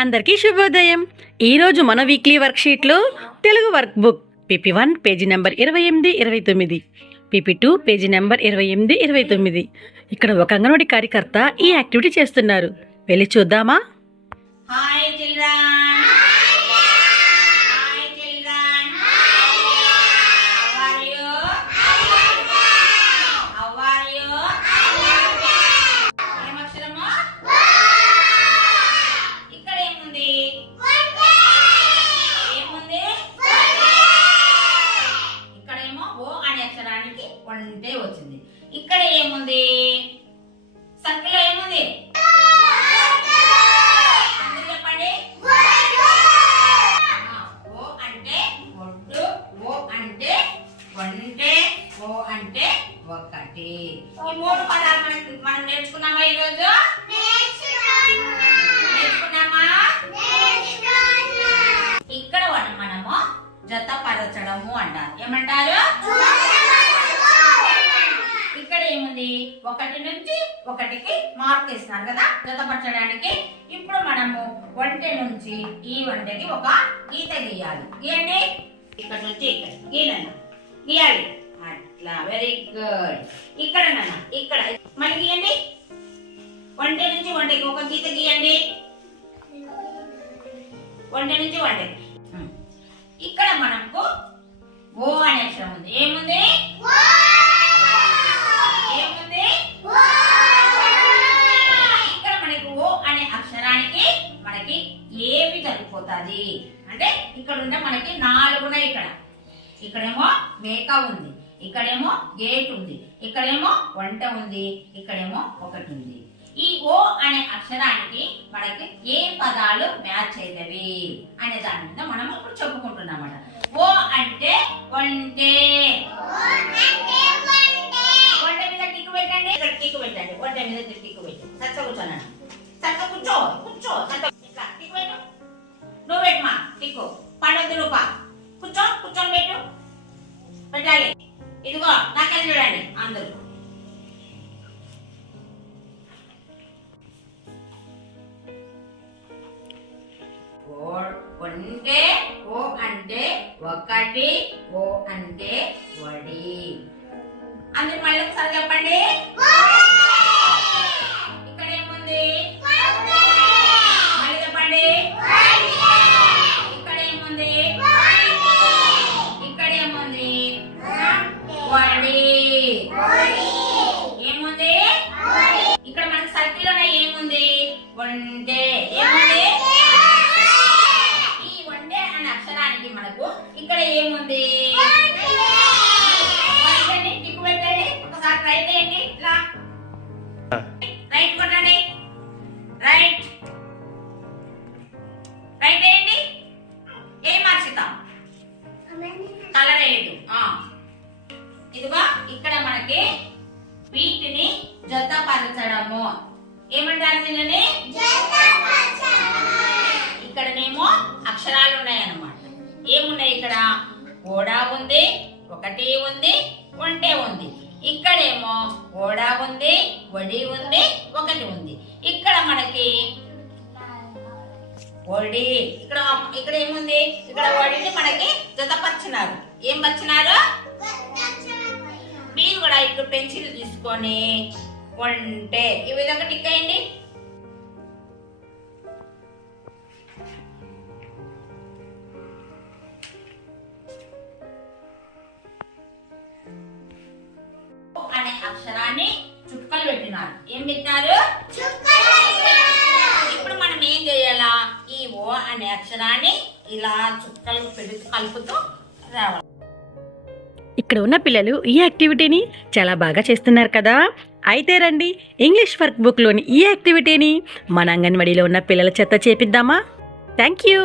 అందరికీ శుభోదయం. ఈరోజు మన వీక్లీ వర్క్షీట్లో Telugu work book PP1 page number 28, 29, PP2 page number 28, 29. ఇక్కడ ఒక అంగన్వాడీ కార్యకర్త ఈ యాక్టివిటీ చేస్తున్నారు. వెళ్ళి చూద్దామా? Hi children. వంటే వచ్చింది. ఇక్కడ ఏముంది? సర్కిల్ ఏముంది? అందరూ చెప్పండి. ఓ అంటే ఒడ్డు, ఓ అంటే వంటే, ఓ అంటే ఒకటి. ఈ మూడు పదాలు మనం నేర్చుకున్నామా ఈరోజు? నేర్చుకున్నామా? ఇక్కడ మనము జతపరచడము అంటారు. ఏమంటారు? ఇక్కడ ఏముంది? ఒకటి నుంచి ఒకటికి మార్క్ వేస్తున్నారు కదా జతపరచడానికి. ఇప్పుడు మనము వంట నుంచి ఈ వంటకి ఒక గీత గీయాలి. గీయండి. ఇక్కడ నుంచి ఇక్కడ గీయాలి. అట్లా, వెరీ గుడ్. ఇక్కడ ఇక్కడ మళ్ళీ గీయండి. వంట నుంచి వంటకి ఒక గీత గీయండి. వంట నుంచి వంటకి. ఇక్కడ మనకు ఓ అనే అక్షరం ఉంది. ఏముంది? ఇక్కడ మనకి ఓ అనే అక్షరానికి మనకి ఏమి సరిపోతుంది అంటే ఇక్కడ ఉంటే మనకి 4 ఉన్నాయి. ఇక్కడేమో మేక ఉంది, ఇక్కడేమో గేట్ ఉంది, ఇక్కడేమో వంట ఉంది, ఇక్కడేమో ఒకటి ఉంది. ఈ ఓ అనే అక్షరానికి మనకి ఏ పదాలు మ్యాచ్ అవుతవి అనే దాని మీద మనం ఇప్పుడు చెప్పుకుంటున్నామట. ఓ అంటే వంటే. వంట మీద టిక్కు పెట్టండి. ఇక్కడ టిక్కు పెట్టండి. వంట మీద టిక్కు పెట్టండి. సచ్చ కూర్చోనండి. సచ్చ కూర్చో. ఇట్లా టిక్కు పెట్టు. నువ్వు పెట్టమా టిక్కు. పండొద్దు రూప. కూర్చొని పెట్టు. పెట్టాలి. ఇదిగో నాకెళ్ళి చూడండి అందరూ. వంటే, ఓ అంటే ఒకటి, ఓ అంటే వడి. అందరు మళ్ళీ ఒకసారి చెప్పండి. ఇక్కడ ఏముంది? మళ్ళీ చెప్పండి. ఇక్కడ ఏముంది? ఇక్కడ ఏముంది? వడి. ఏముంది? ఇక్కడ మనకి సర్కిల్ లోనే ఏముంది? వంటే. ఏముంది? మనకు ఇక్కడ ఏముంది? టిక్కు పెట్టండి. ఒకసారి రైట్ వేయండి. ఇట్లా రైట్ కొట్టండి. రైట్ వేయండి. ఏం మార్చుతాం? కలర్ వేయదు. ఇదిగో ఇక్కడ మనకి వీటిని జతపరచడము ఏమంటారు? దీనిని ఇక్కడనేమో అక్షరాలు ఉన్నాయన్నమాట. ఏమున్నాయి? ఇక్కడ ఓడా ఉంది, ఒకటి ఉంది, వంటే ఉంది. ఇక్కడేమో ఓడా ఉంది, వడి ఉంది, ఒకటి ఉంది. ఇక్కడ మనకి వడి. ఇక్కడ ఏముంది? ఇక్కడ వడిని మనకి జతపరిచినారు. ఏం పరిచినారు? మీరు కూడా ఇక్కడ పెన్సిల్ తీసుకొని వంటే ఈ విధంగా టిక్ అయ్యండి. అక్షరాన్ని చుక్కలు పెట్టినారు. ఏం పెట్టినారు? ఇప్పుడు మనం ఏం చేయాలా? ఈ ఓ అనే అక్షరాన్ని ఇలా చుక్కలు పెడుతూ కలుపుతూ రావాలి. ఇక్కడ ఉన్న పిల్లలు ఈ యాక్టివిటీని చాలా బాగా చేస్తున్నారు కదా. అయితే రండి ఇంగ్లీష్ వర్క్ బుక్లోని ఈ యాక్టివిటీని మన అంగన్వాడీలో ఉన్న పిల్లల చేత చేపిద్దామా? Thank you.